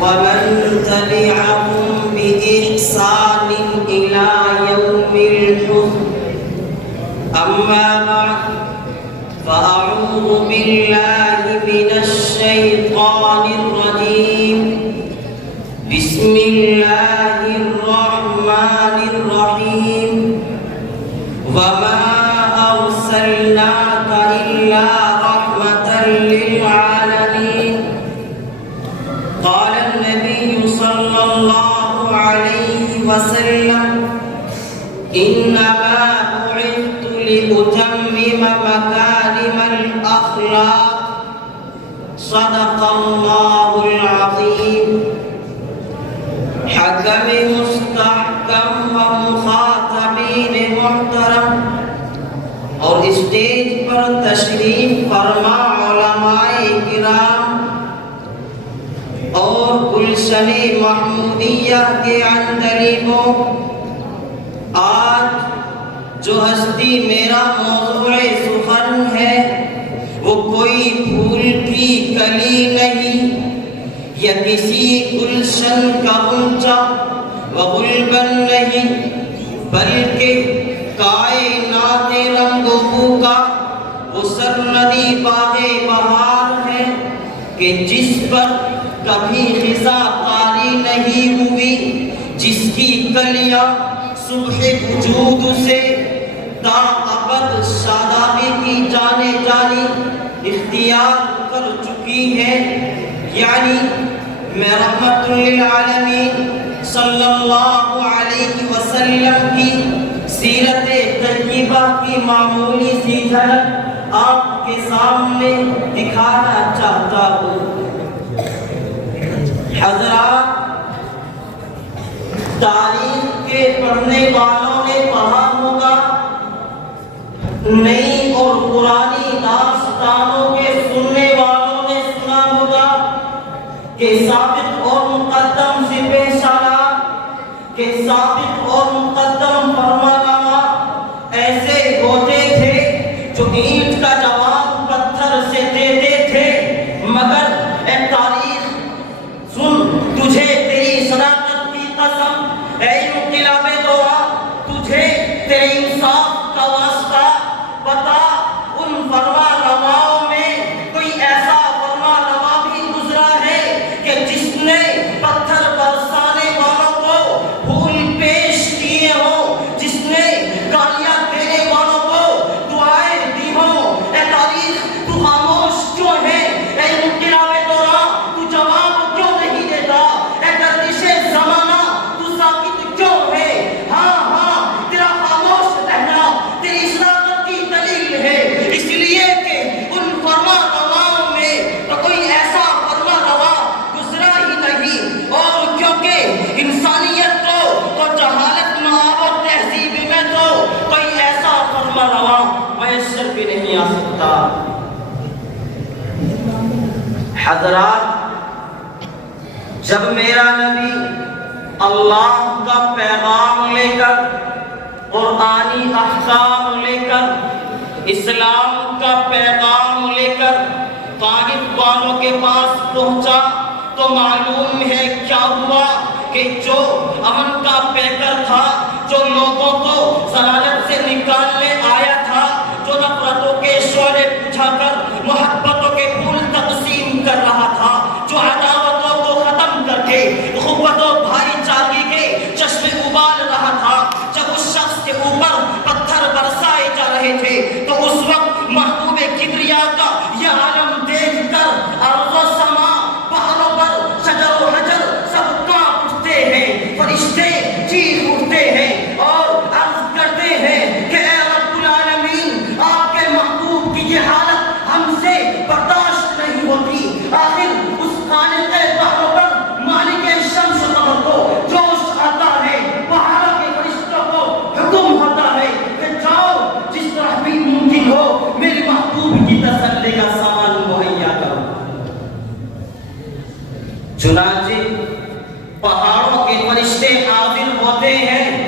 ومن تبعهم بإحسان إلى يوم الحسن. أما بعد فأعوذ بالله من الشيطان الرجيم. بسم الله الرحمن الرحيم. وما أرسلناك إلا رحمة للعالمين. قال النبي صلى الله عليه وسلم: إنما بعثت لأتمم مكارم الأخلاق. صدق الله العظيم. حکم مستحکم و مخاطبین محترم اور اسٹیج پر تشریف فرما علماء کرام اور گلشن محمودیہ کے عندلیبوں، آج جو ہستی میرا موضوع سخن ہے وہ کوئی پھول کی کلی نہیں یا کسی گلشن کا غنچہ و گلبن نہیں، بلکہ کائنات رنگ و بو کا وہ سرندی باغ بہار ہے کہ جس پر کبھی خزاں طاری نہیں ہوئی، جس کی کلیاں صبح وجود سے تا ابد شادابی کی جانے جانی اختیار کر چکی ہے، یعنی میں رحمت للعالمین صلی اللہ علیہ وسلم کی سیرت طیبہ کی معمولی سی جھلک آپ کے سامنے دکھانا چاہتا ہوں۔ حضرات، تاریخ کے پڑھنے والوں نے پڑھا ہوگا، نئی اور پرانی داستانوں کے سننے والوں نے سنا ہوگا کہ ثابت اور مقدم سپہ سالار، کہ ثابت اور مقدم فرمانروا ایسے ہوتے تھے جو اینٹ کا جواب پتھر سے دیتے تھے، مگر اے تاریخ سن، تجھے تیری صداقت کی قسم، اے انقلاب دورہ تجھے تیرے انصاف کا واسطہ، بتا ان فرمانرواؤں میں کوئی ایسا فرمانروا بھی گزرا ہے کہ جس نے پتھر برسانے والوں کو پھول پیش کیے ہوں، جس نے گالیاں دینے والوں کو دعائیں دی ہوں؟ اے تاریخ، تو خاموش کیوں ہے؟ اے انقلاب دورہ، تو جواب کیوں نہیں دیتا؟ اے گردش زمانہ، تو ساکت کیوں ہے؟ ہاں ہاں، تیرا خاموش رہنا تیری صداقت کی دلیل ہے، اس لیے کہ ان فرمانرواؤں میں کوئی ایسا فرمانروا گزرا ہی نہیں، اور کیونکہ انسانیت کو تو جہالت میں اور تہذیب میں تو کوئی ایسا فرمانروا میسر بھی نہیں آ سکتا۔ حضرات، جب میرا نبی اللہ کا پیغام لے کر، قرآنی احکام لے کر، اسلام کا پیغام لے کر طائف والوں کے پاس پہنچا تو معلوم ہے کیا ہوا کہ جو امن کا پیکر تھا، جو لوگوں کو ضلالت سے نکالنے آیا تھا، جو نفرتوں کے شعلے بجھا کر محبتوں کے پھول تقسیم کر رہا تھا، جو عداوتوں کو ختم کر کے اخوت و بھائی چارگی کے چشمے ابال رہا تھا، جب اس شخص کے اوپر پتھر برسائے جا رہے تھے تو اس وقت محبوب کبریا کا یہ عالم دیکھ کر ارض و سما، پہاڑوں پر شجر و حجر سب کانپ اٹھتے ہیں، فرشتے چیخ اٹھتے ہیں اور عرض کرتے ہیں کہ اے رب العالمین، آپ کے محبوب کی یہ حالت ہم سے برداشت نہیں ہوتی۔ آخر اس خالق بحروں پر مالک شمس و قمر کو جوش آتا ہے، پہاڑوں کے فرشتوں کو حکم ہوتا ہے کہ جاؤ، جس طرح بھی ممکن ہو میرے محبوب کی تسلی کا سامان مہیا کرو۔ چنانچہ پہاڑوں کے فرشتے حاضر ہوتے ہیں